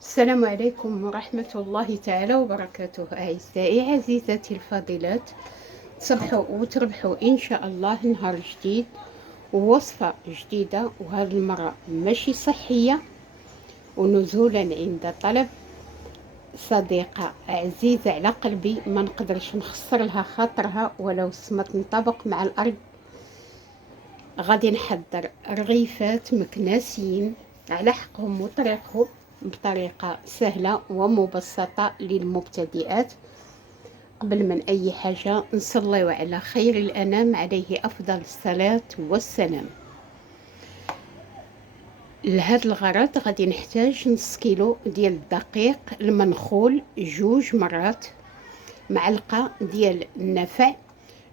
السلام عليكم ورحمة الله تعالى وبركاته. أعزائي عزيزاتي الفاضلات، تصبحوا وتربحوا إن شاء الله نهار جديد ووصفة جديدة، وهذه المرة ماشي صحية، ونزولا عند طلب صديقة عزيزة على قلبي ما نقدرش نخسر لها خاطرها ولو سمت نطبق مع الأرض. غادي نحضر رغيفات مكناسيين على حقهم وطريقهم بطريقة سهلة ومبسطة للمبتدئات. قبل من أي حاجة نصلي على خير الأنام عليه أفضل الصلاة والسلام. لهذا الغرض غادي نحتاج نص كيلو ديال الدقيق المنخول، 2 مرات، معلقة ديال النفع،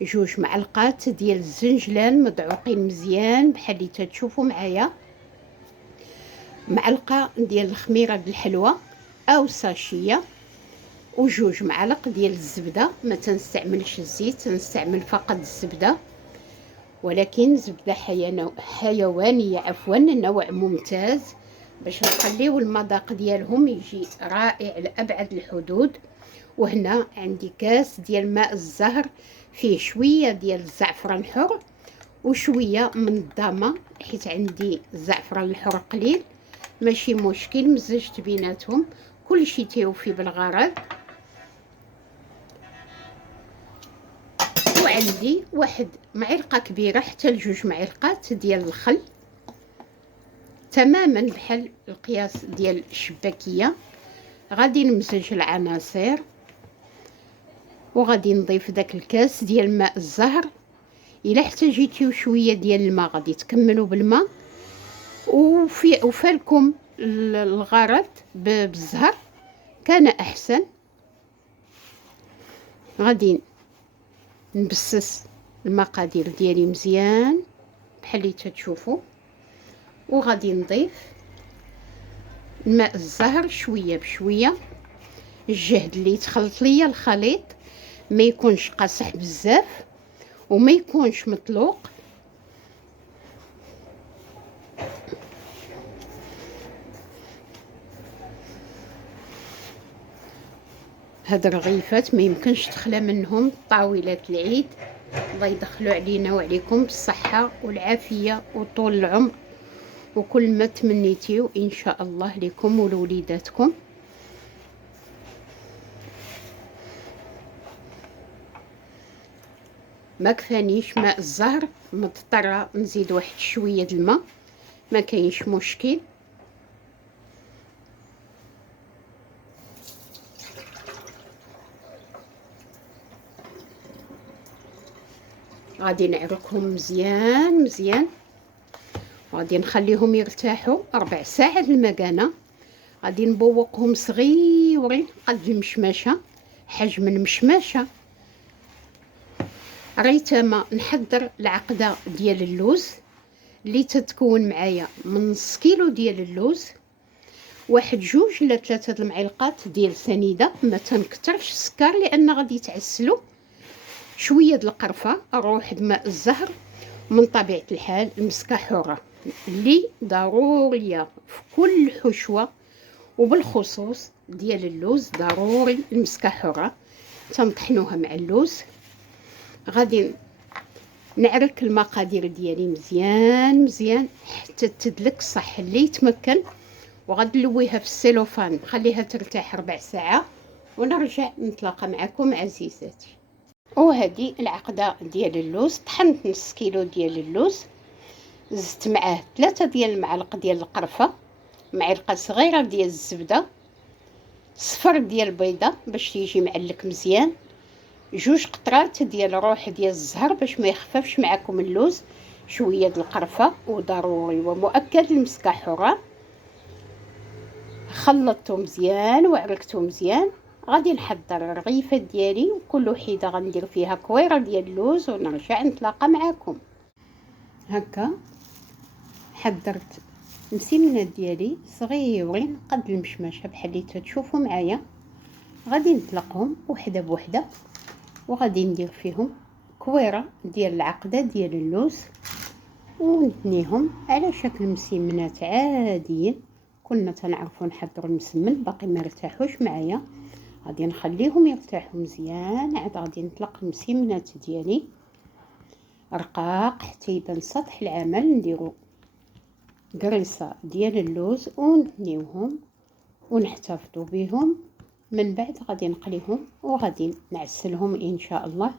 2 معلقات ديال الزنجلان مدعوقين مزيان بحال اللي تتشوفوا معايا، معلقة ديال الخميرة بالحلوى أو ساشية، و2 معالق ديال الزبدة. ما تنستعملش الزيت، تنستعمل فقط الزبدة، ولكن زبدة حيوانية عفوا، نوع ممتاز باش نخليو المذاق ديالهم يجي رائع لأبعد الحدود. وهنا عندي كاس ديال ماء الزهر فيه شوية ديال الزعفران الحر وشوية من الضامة، حيت عندي الزعفران الحر قليل ماشي مشكل، مزجت بيناتهم كل شيء تيوفي بالغرض. وعندي 1 معلقة كبيرة حتى ل2 معالق ديال الخل، تماما بحال القياس ديال الشباكية. غادي نمزج العناصر وغادي نضيف داك الكاس ديال ماء الزهر. الا احتاجيتيو شويه ديال الماء غادي تكملوا بالماء، وفالكم الغرض بالزهر كان احسن. غادي نبسس المقادير ديالي مزيان بحال اللي تتشوفوا، وغادي نضيف الماء الزهر شويه بشويه. الجهد اللي يتخلط ليا الخليط ما يكونش قاصح بزاف وما يكونش مطلوق. هاد الرغيفات ما يمكنش تخلى منهم طاولات العيد. الله يدخلوا علينا وعليكم بالصحة والعافية وطول العمر، وكل ما تمنيتيو إن شاء الله لكم ولوليداتكم. ما كفانيش ماء الزهر، مضطرة نزيد واحد شوية الماء، ما كاينش مشكل. غادي نعركهم مزيان مزيان، وغادي نخليهم يرتاحوا 4 ساعات المكانه. غادي نبوقهم صغيورين قد المشماشه، حجم المشماشه. ريتما نحضر العقده ديال اللوز اللي تتكون معايا من نص كيلو ديال اللوز، 1 2 ل 3 المعالق ديال سنيده، ما تنكترش السكر لان غادي يتعسلوا. شويه د القرفه، روح ماء الزهر، من طبيعه الحال المسكه حره اللي ضروريه في كل حشوه، وبالخصوص ديال اللوز ضروري المسكه حره. تنطحنوها مع اللوز. غادي نعرك المقادير ديالي مزيان مزيان حتى تدلك صح اللي يتمكن، وغادي نلويها في السيلوفان نخليها ترتاح 4 ساعات ونرجع نتلاقى معكم عزيزاتي. وهذه العقده ديال اللوز، طحنت نص كيلو ديال اللوز، زدت معاه 3 ديال المعالق ديال القرفه، معلقه صغيره ديال الزبده، صفر ديال البيضه باش يجي معلك مزيان، 2 قطرات ديال روح ديال الزهر باش ما يخففش معكم اللوز، شويه د القرفه، وضروري ومؤكد المسكه حره. خلطته مزيان وعركته مزيان. غادي نحضر الرغيفه ديالي، وكل وحده غندير فيها كويره ديال اللوز ونرجع نتلاقى معكم. هكا حضرت مسمنات ديالي صغيورين قد المشماشه بحال اللي تشوفوا معايا. غادي نطلقهم وحده بوحده، وغادي ندير فيهم كويره ديال العقده ديال اللوز ونتنيهم على شكل مسمنات عاديين. كنا تنعرفوا نحضروا المسمن باقي ما ارتاحوش معايا، غادي نخليهم يرتاحوا مزيان. عاد غادي نطلق المسمنات ديالي رقاق حتى يبان سطح العمل. نديرو قريصه ديال اللوز ونثنيوهم ونحتفظوا بهم. من بعد غادي نقليهم وغادي نعسلهم ان شاء الله.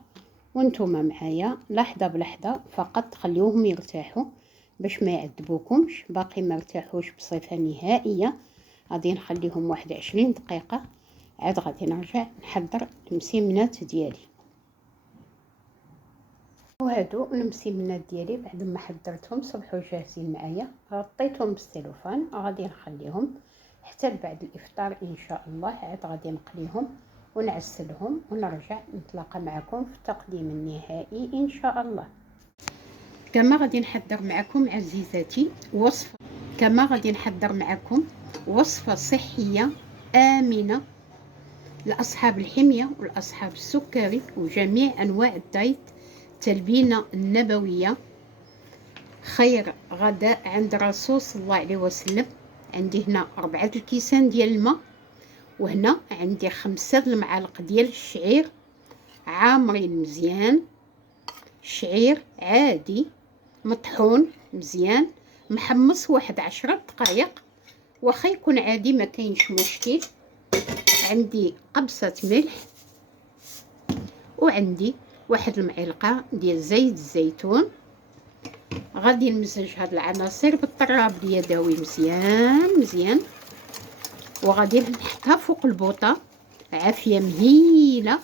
وانتم معايا لحظه بلحظه فقط، خليوهم يرتاحوا باش ما يعذبوكمش. باقي ما ارتاحوش بصفه نهائيه، غادي نخليهم 21 دقيقه. عاد غادي نرجع نحضر المسمنات ديالي. وهادو المسمنات ديالي بعد ما حضرتهم صبحوا جاهزين معايا. غطيتهم بالسيلوفان، غادي نخليهم حتى بعد الافطار ان شاء الله. عاد غادي نقليهم ونعسلهم ونرجع نتلاقى معكم في التقديم النهائي ان شاء الله. كما غادي نحضر معكم عزيزاتي وصفه صحيه امنه لاصحاب الحميه والاصحاب السكري وجميع انواع الدايت. تلبينه النبويه، خير غداء عند الرسول صلى الله عليه وسلم. عندي هنا 4 الكيسان ديال الماء، وهنا عندي 5 المعالق ديال الشعير عامرين مزيان. شعير عادي مطحون مزيان محمص واحد 10 دقائق، واخا يكون عادي ما كاينش مشكل. عندي قبصه ملح، وعندي واحد المعلقه ديال زيت الزيتون. غادي نمزج هاد العناصر بالطراب اليدوي مزيان وغادي نحطها فوق البوطه عافيه مهيله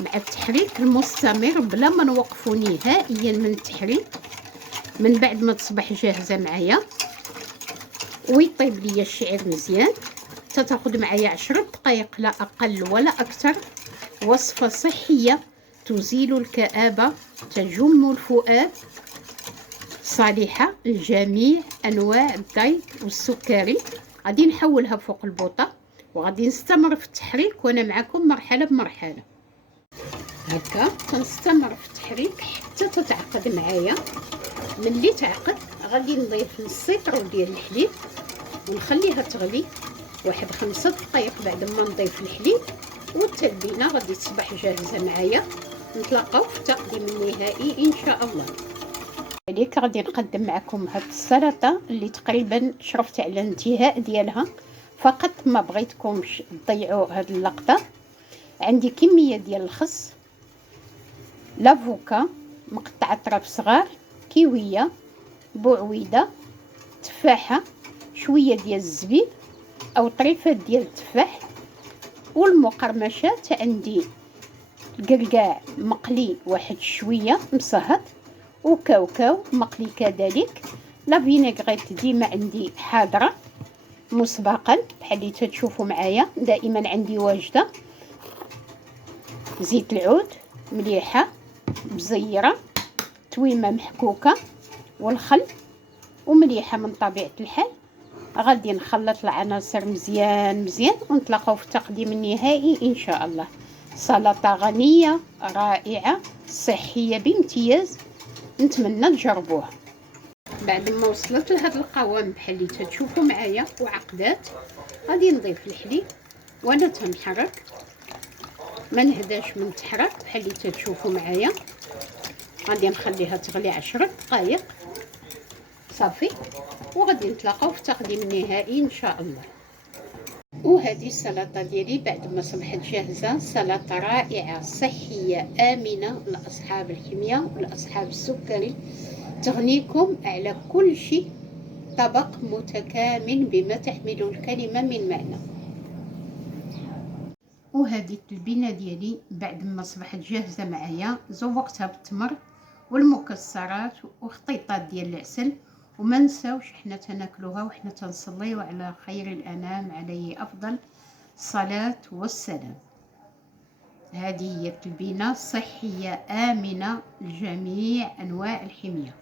مع التحريك المستمر بلا ما نوقفوا نهائيا من التحريك. من بعد ما تصبح جاهزه معايا ويطيب ليا الشعير مزيان، تاخذ معايا 10 دقائق لا اقل ولا اكثر. وصفه صحيه تزيل الكآبه، تجم الفؤاد، صالحه لجميع انواع الدايت والسكري. غادي نحولها فوق البوطه وغادي نستمر في التحريك وانا معكم مرحله بمرحله. هكا كنستمر في التحريك حتى تتعقد معايا. ملي تعقد غادي نضيف نص لتر ديال الحليب ونخليها تغلي واحد 5 دقائق. بعد ما نضيف الحليب والتلبينه غادي تصبح جاهزه معايا. نتلاقاو في التقديم النهائي ان شاء الله. عليك غادي نقدم معكم هاد السلطه اللي تقريبا شرفت على الانتهاء ديالها، فقط ما بغيتكمش تضيعوا هاد اللقطه. عندي كميه ديال الخس، لافوكا مقطع اطراف صغار، كيويه، بوعويده، تفاحه، شويه ديال الزبيب او طريفات ديال التفاح. والمقرمشات عندي القرقاع مقلي واحد شويه مصهد، وكاوكاو مقلي كذلك. لا فينيغريت ديما عندي حاضره مسبقا بحال اللي تشوفوا معايا دائما عندي واجده. زيت العود، مليحه، بزيره، تويمه محكوكه، والخل ومليحه من طبيعه الحال. غادي نخلط العناصر مزيان ونتلاقاو في التقديم النهائي ان شاء الله. سلطه غنيه رائعه صحيه بامتياز، نتمنى تجربوها. بعد ما وصلت لهذا القوام بحال اللي تشوفوا معايا وعقدات، غادي نضيف الحليب وانا تنحرك، ما نهداش من التحرك بحال اللي تشوفوا معايا. غادي نخليها تغلي 10 دقائق صافي، وغادي نتلاقاو في التقديم النهائي ان شاء الله. وهذه السلطه ديالي بعد ما صبحت جاهزه، سلطه رائعه صحيه امنه لاصحاب الحميه ولاصحاب السكري، تغنيكم على كل شيء. طبق متكامل بما تحمل الكلمه من معنى. وهذه التلبينه ديالي بعد ما صبحت جاهزه معايا زوقتها بالتمر والمكسرات وخطيطات ديال العسل. وما نساوش حنا تناكلوها وحنا تنصليو على خير الانام عليه افضل الصلاه والسلام. هذه هي التلبينه صحيه امنه لجميع انواع الحميه.